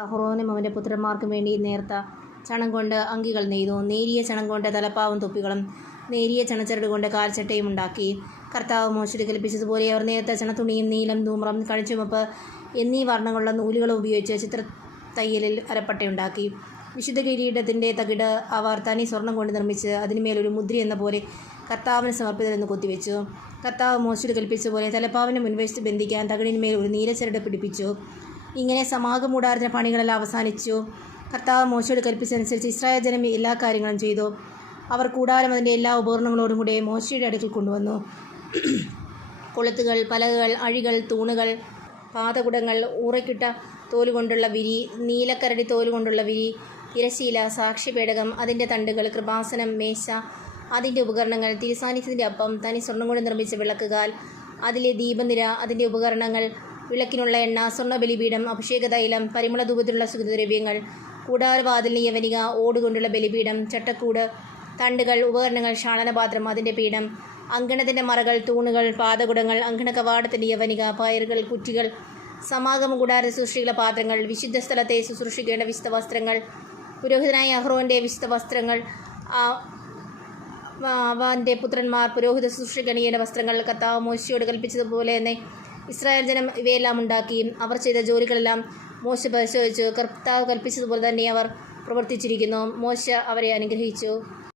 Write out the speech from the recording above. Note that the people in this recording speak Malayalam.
അഹ്റോനും അവൻ്റെ പുത്രന്മാർക്കും വേണ്ടി നേർത്ത ചണം കൊണ്ട് അങ്കികൾ നെയ്തു. നേരിയ ചണം കൊണ്ട് തലപ്പാവും തൊപ്പികളും നേരിയ ചണച്ചരട് കൊണ്ട് കാൽച്ചട്ടയും ഉണ്ടാക്കി. കർത്താവ് മോശയോട് കൽപ്പിച്ചതുപോലെ അവർ നേർത്ത ചണത്തുണിയും നീലം, ധൂമ്രം, കഴുചുവപ്പ് എന്നീ വർണ്ണങ്ങളുള്ള നൂലുകളും ഉപയോഗിച്ച് ചിത്രത്തയ്യലിൽ അരപ്പട്ടയുണ്ടാക്കി. വിശുദ്ധ കിരീടത്തിൻ്റെ തകിട് അവർ തനി സ്വർണം കൊണ്ട് നിർമ്മിച്ച് അതിന്മേലൊരു മുദ്ര എന്ന പോലെ കർത്താവിന് സമർപ്പിതരെന്ന് കൊത്തിവെച്ചു. കർത്താവ് മോശയോട് കൽപ്പിച്ചതുപോലെ തലപ്പാവിന് മുൻവശത്ത് ബന്ധിക്കാൻ തകിടിന്മേൽ ഒരു നീലച്ചരട് പിടിപ്പിച്ചു. ഇങ്ങനെ സമാഗമകൂടാരത്തിൻ്റെ പണികളെല്ലാം അവസാനിച്ചു. കർത്താവ് മോശയോട് കൽപ്പിച്ചതനുസരിച്ച് ഇസ്രായേൽ ജനം എല്ലാ കാര്യങ്ങളും ചെയ്തു. അവർ കൂടാരം അതിൻ്റെ എല്ലാ ഉപകരണങ്ങളോടും കൂടെ മോശയുടെ അടുക്കൽ കൊണ്ടുവന്നു. കൊളുത്തുകൾ, പലകകൾ, അഴികൾ, തൂണുകൾ, പാദകുടങ്ങൾ, ഊറയ്ക്കിട്ട തോലുകൊണ്ടുള്ള വിരി, നീലക്കരടി തോലുകൊണ്ടുള്ള വിരി, തിരശ്ശീല, സാക്ഷ്യപേടകം, അതിൻ്റെ തണ്ടുകൾ, കൃപാസനം, മേശ, അതിൻ്റെ ഉപകരണങ്ങൾ, തിരുസാന്നിധ്യത്തിൻ്റെ അപ്പം, തനി സ്വർണം കൊണ്ട് നിർമ്മിച്ച വിളക്കുകാൽ, അതിലെ ദീപനിര, അതിൻ്റെ ഉപകരണങ്ങൾ, വിളക്കിനുള്ള എണ്ണ, സ്വർണ്ണ ബലിപീഠം, അഭിഷേകതൈലം, പരിമളധൂപത്തിലുള്ള സുഗന്ധദ്രവ്യങ്ങൾ, കൂടാരവാതിലിന് യവനിക, ഓടുകൊണ്ടുള്ള ബലിപീഠം, ചട്ടക്കൂട്, തണ്ടുകൾ, ഉപകരണങ്ങൾ, ക്ഷാളനപാത്രം, അതിൻ്റെ പീഠം, അങ്കണത്തിൻ്റെ മറകൾ, തൂണുകൾ, പാദകുടങ്ങൾ, അങ്കണ കവാടത്തിൻ്റെ യവനിക, പയറുകൾ, കുറ്റികൾ, സമാഗമ കൂടാര ശുശ്രൂഷയുള്ള പാത്രങ്ങൾ, വിശുദ്ധ സ്ഥലത്തെ ശുശ്രൂഷിക്കേണ്ട വിശുദ്ധ വസ്ത്രങ്ങൾ, പുരോഹിതനായ അഹ്റോൻ്റെ വിശുദ്ധ വസ്ത്രങ്ങൾ, അവൻ്റെ പുത്രന്മാർ പുരോഹിത ശുശ്രൂഷയ്ക്കണിയേണ്ട വസ്ത്രങ്ങൾ. കർത്താവ് മോശയോട് കൽപ്പിച്ചതുപോലെ തന്നെ ഇസ്രായേൽ ജനം ഇവയെല്ലാം ഉണ്ടാക്കി. അവർ ചെയ്ത ജോലികളെല്ലാം മോശ പരിശോധിച്ചു. കർത്താവ് കൽപ്പിച്ചതുപോലെ തന്നെ അവർ പ്രവർത്തിച്ചിരിക്കുന്നു. മോശ അവരെ അനുഗ്രഹിച്ചു.